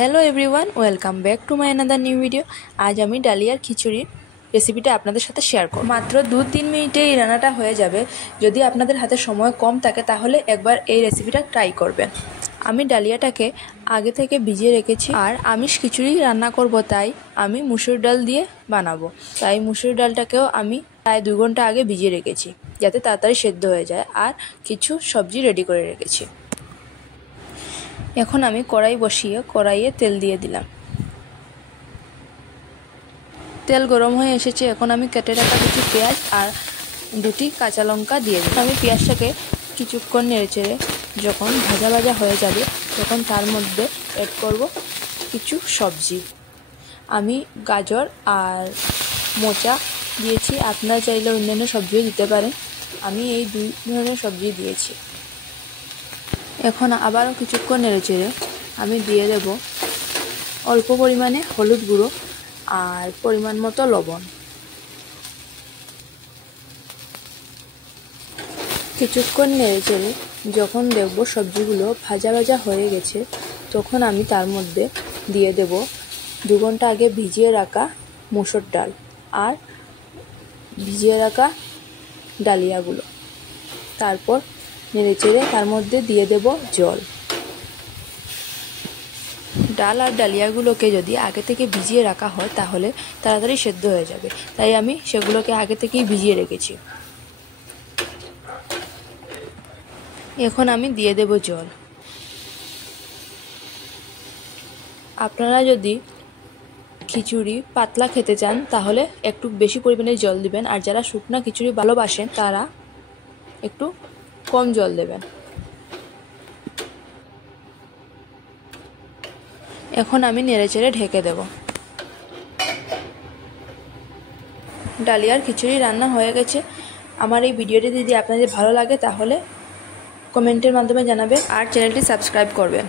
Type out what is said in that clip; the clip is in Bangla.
Hello everyone, welcome back to my another new video. আজ আমি ডালিয়ার খিচুড়ির রেসিপিটা আপনাদের সাথে শেয়ার করব। মাত্র 2-3 মিনিটে এই রান্নাটা হয়ে যাবে। যদি আপনাদের হাতে সময় কম থাকে তাহলে একবার এই রেসিপিটা ট্রাই করবেন। আমি ডালিয়াটাকে আগে থেকে ভিজিয়ে রেখেছি, আর আমিষ খিচুড়ি রান্না করব, তাই আমি মুসুর ডাল দিয়ে বানাবো। তাই মুসুর ডালটাকেও আমি প্রায় 2 ঘন্টা আগে ভিজিয়ে রেখেছি, যাতে তাড়াতাড়ি সেদ্ধ হয়ে যায়। আর কিছু সবজি রেডি করে রেখেছি। এখন আমি কড়াই বসিয়ে কড়াইয়ে তেল দিয়ে দিলাম। তেল গরম হয়ে এসেছে। এখন আমি কেটে রাখা কিছু পেঁয়াজ আর 2টি কাঁচা লঙ্কা দিয়ে দিলাম। আমি পেঁয়াজটাকে কিছুক্ষণ নেড়েচেড়ে যখন ভাজা ভাজা হয়ে যাবে, তখন তার মধ্যে অ্যাড করব কিছু সবজি। আমি গাজর আর মোচা দিয়েছি, আপনারা চাইলে অন্যান্য সবজিও দিতে পারেন। আমি এই 2 ধরনের সবজি দিয়েছি। এখন আবারও কিছুক্ষণ নেড়েচেড়ে আমি দিয়ে দেব অল্প পরিমাণে হলুদ গুঁড়ো আর পরিমাণ মতো লবণ। কিছুক্ষণ নেড়েচেড়ে যখন দেখব সবজিগুলো ভাজা ভাজা হয়ে গেছে, তখন আমি তার মধ্যে দিয়ে দেব 2 ঘন্টা আগে ভিজিয়ে রাখা মুসুর ডাল আর ভিজিয়ে রাখা ডালিয়াগুলো। তারপর নেড়েচেড়ে তার মধ্যে দিয়ে দেব জল। ডাল আর ডালিয়াগুলোকে যদি আগে থেকে ভিজিয়ে রাখা হয় তাহলে তাড়াতাড়ি সেদ্ধ হয়ে যাবে, তাই আমি সেগুলোকে আগে থেকেই ভিজিয়ে রেখেছি। এখন আমি দিয়ে দেব জল। আপনারা যদি খিচুড়ি পাতলা খেতে চান তাহলে একটু বেশি পরিমাণে জল দিবেন, আর যারা শুকনা খিচুড়ি ভালোবাসেন তারা একটু কম জল দেবেন। এখন আমি নেড়েচেড়ে ঢেকে দেব। ডালিয়ার খিচুড়ি রান্না হয়ে গেছে। আমার এই ভিডিওটি যদি আপনাদের ভালো লাগে তাহলে কমেন্টের মাধ্যমে জানাবেন আর চ্যানেলটি সাবস্ক্রাইব করবেন।